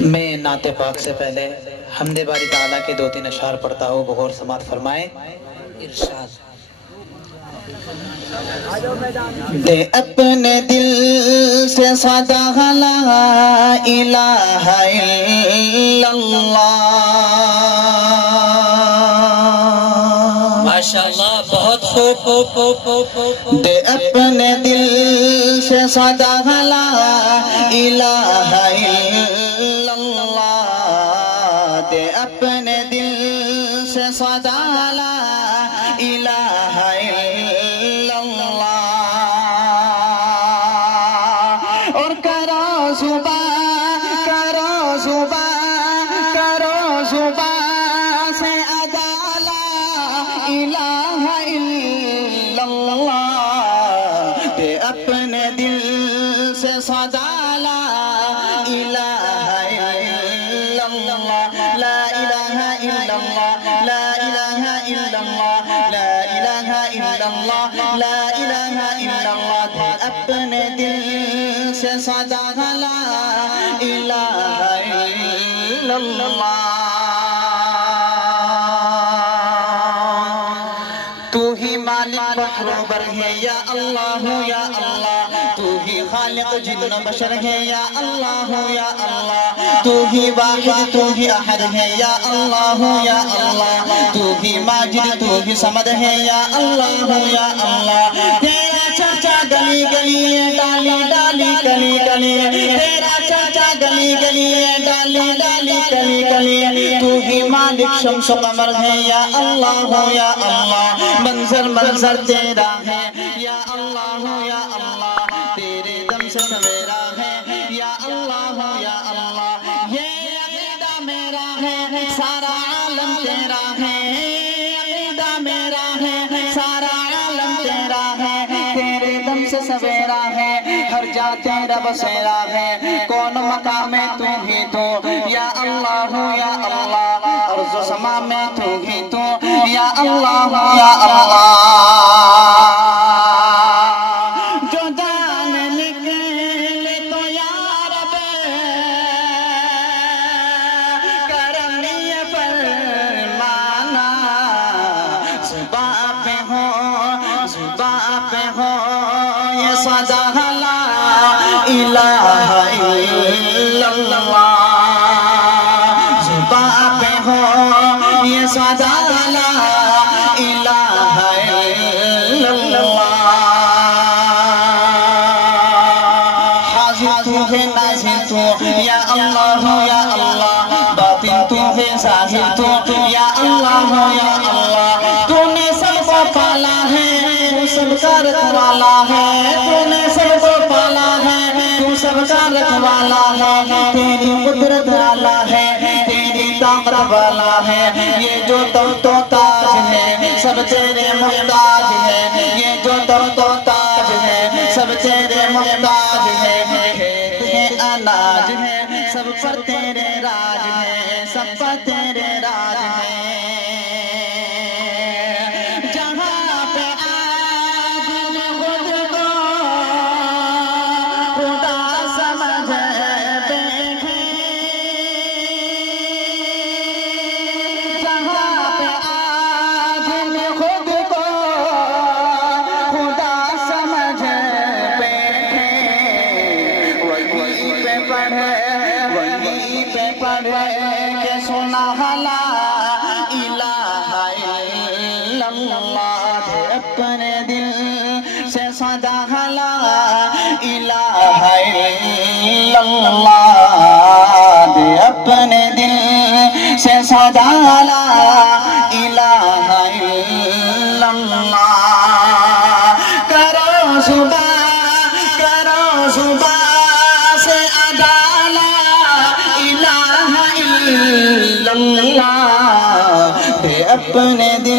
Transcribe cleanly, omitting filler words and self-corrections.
میں نعت پاک سے پہلے حمد باری تعالیٰ کے 2-3 اشعار پڑھتا ہوں، بغور سماعت فرمائیں۔ ارشاد: دے اپنے دل سے صدا لا الہ الا اللہ۔ ماشاءاللہ، بہت خوب۔ دے اپنے دل سے صدا لا الہ الا اللہ۔ دے اپنے دل سے صدا لا الہ الا اللہ۔ اور کرو زبان، کرو زبان، کرو زبان سے ادا لا الہ الا اللہ۔ دے اپنے دل سے صدا لا الہ الا اللہ، لا الہ الا اللہ، لا الہ الا اللہ، لا الہ الا اللہ، لا الہ الا اللہ۔ دے اپنے دل سے صدا لا الہ الا اللہ۔ تو ہی مالک بحر و بر ہے یا اللہ یا اللہ، تو ہی خالق جن و بشر ہے یا اللہ یا اللہ، تو ہی واحد تو ہی احد ہے یا اللہ یا اللہ، تو ہی ماجد تو ہی صمد ہے یا اللہ یا اللہ۔ تیرا چرچا گلی گلی ہے، ڈالی ڈالی کلی کلی ہے، تیرا چرچا گلی گلی ہے، ڈالی ڈالی کلی کلی ہے۔ تو ہی مالک شمس و قمر ہے یا اللہ یا اللہ، منظر منظر تیرا ہے یا اللہ یا اللہ، تیرے دم سے سویرا ہے یا اللہ یا اللہ۔ یہ عقیدہ میرا ہے، سارا عالم تیرا ہے، عقیدہ میرا ہے، سارا عالم تیرا ہے، تیرے دم سے سویرا ہے، ہر جا تیرا بسیرا ہے، کون مقام میں تو ہی تو یا اللہ یا اللہ، عرض و سما میں تو ہی تو یا اللہ یا اللہ۔ جو جان نکلے تو یا رب کرمی فرمانا، زباں پہ ہو یہ صدا لا الہ الا اللہ، زباں پہ ہو یہ صدا لا الہ الا اللہ۔ حاضر تو ہے ناظر تو یا اللہ یا اللہ، باطن تو ہے ظاہر تو یا اللہ یا اللہ، تو نے سب کو پالا ہے، تو سب کا رکھوالا ہے، تو نے سب کو پالا ہے، تو سب کا رکھوالا ہے، تیری قدرت والا ہے، تیری طاقت والا ہے، یہ جو تخت و تاج ہے سب تیرے محتاج ہے، یہ جو تخت و تاج ہے سب تیرے محتاج ہے، کھیت ہے اناج ہے سب پر تیرے راج ہے، سب پر تیرے راج ہے۔ جہاں پہ آدمی خود کو خدا سمجھ بیٹھے، جہاں پہ آدمی خود کو خدا سمجھ بیٹھے، وہیں پہ پڑھے کہ سنا لا الہ الا اللہ۔ دے اپنے دل سے صدا لا الہ الا اللہ، دے اپنے دل سے صدا لا الہ الا اللہ۔ کرو زبان سے ادا لا الہ الا اللہ، دے اپنے دل